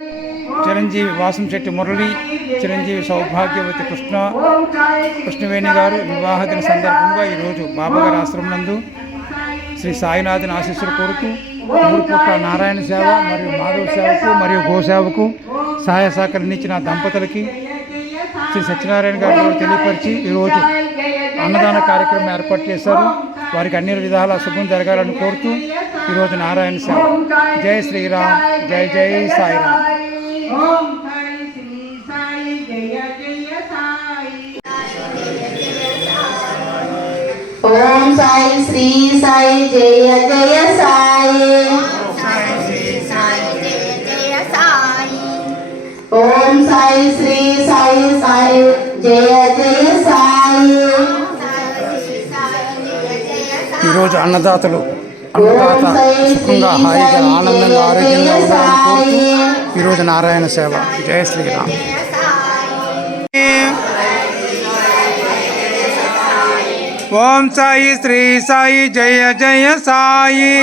చిరంజీవి వాసంశెట్టి మురళి, చిరంజీవి సౌభాగ్యవతి కృష్ణవేణి గారు వివాహ దిన సందర్భంగా ఈరోజు బాబాగారి ఆశ్రమం నందు శ్రీ సాయినాథుని ఆశీస్సులు కోరుతూ 3 పూట్ల నారాయణ సేవ మరియు మాధవ సేవకు మరియు గోసేవకు సహాయ సహకరించిన దంపతులకి శ్రీ సత్యనారాయణ గారు తెలియపరిచి ఈరోజు అన్నదాన కార్యక్రమం ఏర్పాటు చేశారు. వారికి అన్ని విధాల శుభం జరగాలని కోరుతూ ఈరోజు నారాయణ సేవ. జై శ్రీరామ్, జై జై సాయిరామ్. ఓం సాయి శ్రీ సాయి జయ జయ సాయి. ఓం సాయి శ్రీ సాయి సాయి జయ జయ సాయి. ఈరోజు అన్నదాత సుఖంగా హాయిగా ఆనందంగా ఆరోగ్యంగా ఉండాలని కోరుతూ ఈరోజు నారాయణ సేవ. జయ శ్రీరామ్. ఓం సాయి శ్రీ సాయి జయ జయ సాయి.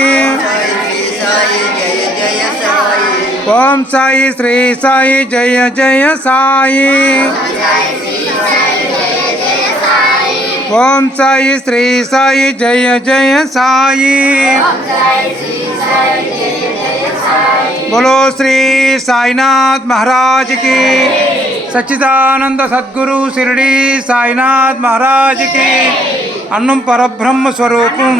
ఓం సాయి శ్రీ సాయి జయ జయ సాయి. ఓం సాయి శ్రీ సాయి జయ జయ సాయి. बोलो श्री साईनाथ महाराज की, सच्चिदानंद सद्गुरु शिरडी साईनाथ महाराज की. अन्नम परब्रह्म स्वरूपम,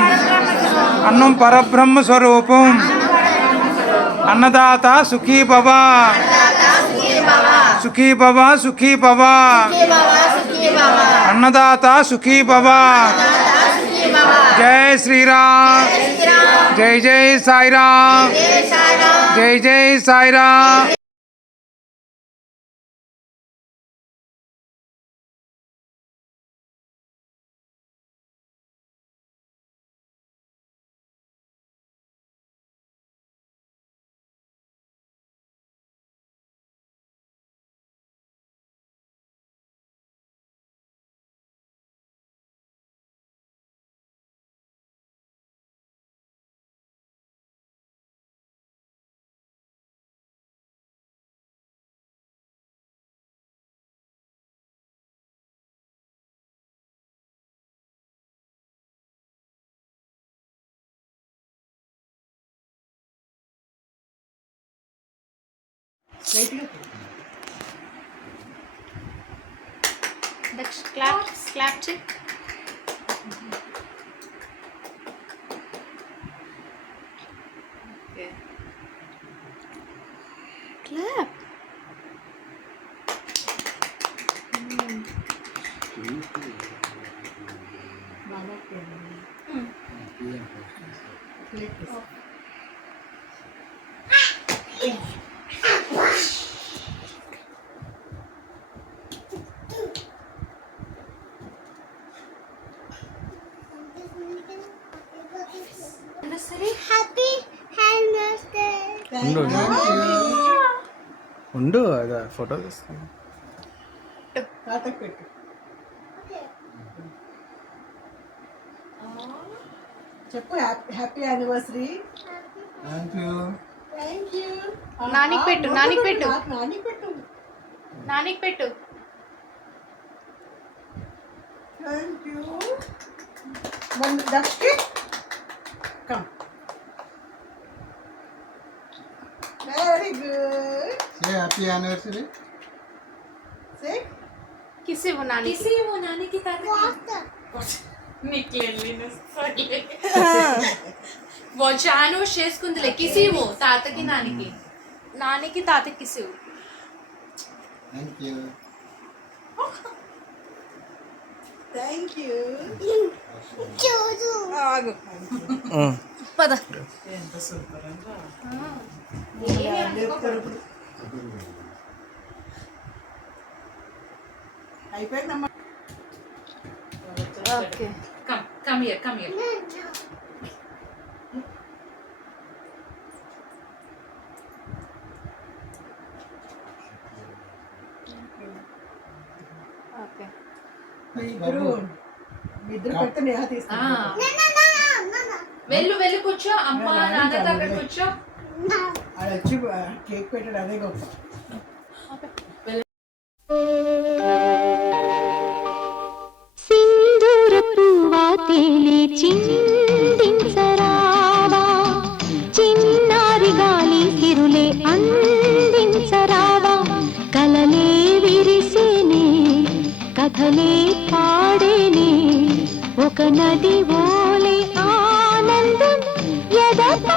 अन्नम परब्रह्म स्वरूपम. अन्नदाता सुखी भव, सुखी भव, सुखी भव. अन्नदाता सुखी भव. जय श्री राम, जय जय साई राम, जय जय Sai Ram. Clap, clap, check. Okay. Clap. ఉండు అదా ఫోటో తీస్తాను. చెప్పు హ్యాపీ యానివర్సరీ. నానికి పెట్టు, నానికి పెట్టు, నానికి పెట్టు, నానికి పెట్టు. Thank you. దక్షి come. Very good. Say happy anniversary. Say kiss ఇవ్వు నానికి. కిస్ ఇవ్వు నానికి. చాను చేసుకుందిలే. కిస్ ఇవ్వు తాతకి నానికి. నానికి తాతకి కిస్ ఇవ్వు. Thank you. Thank you. పద. ఎంత సూపర్ అంటా. అయిపోయిందమ్మా. Okay. Come here, come here. Okay. నిద్ర పెడితే నేహ తీసుకుంటా. వెళ్ళు వెళ్ళు కూర్చో. అమ్మ నాన్న దగ్గర కూర్చో. ఆడ వచ్చి కేక్ పెట్టాడు అదే గొప్ప. సింధూరపువాతేలే చిందించరావా చిన్నారి గాలి తిరులే అందించరావా కలలే విరిసేనే కథలే పాడేనే ఒక నది ఓలే ఆనందం ఎదప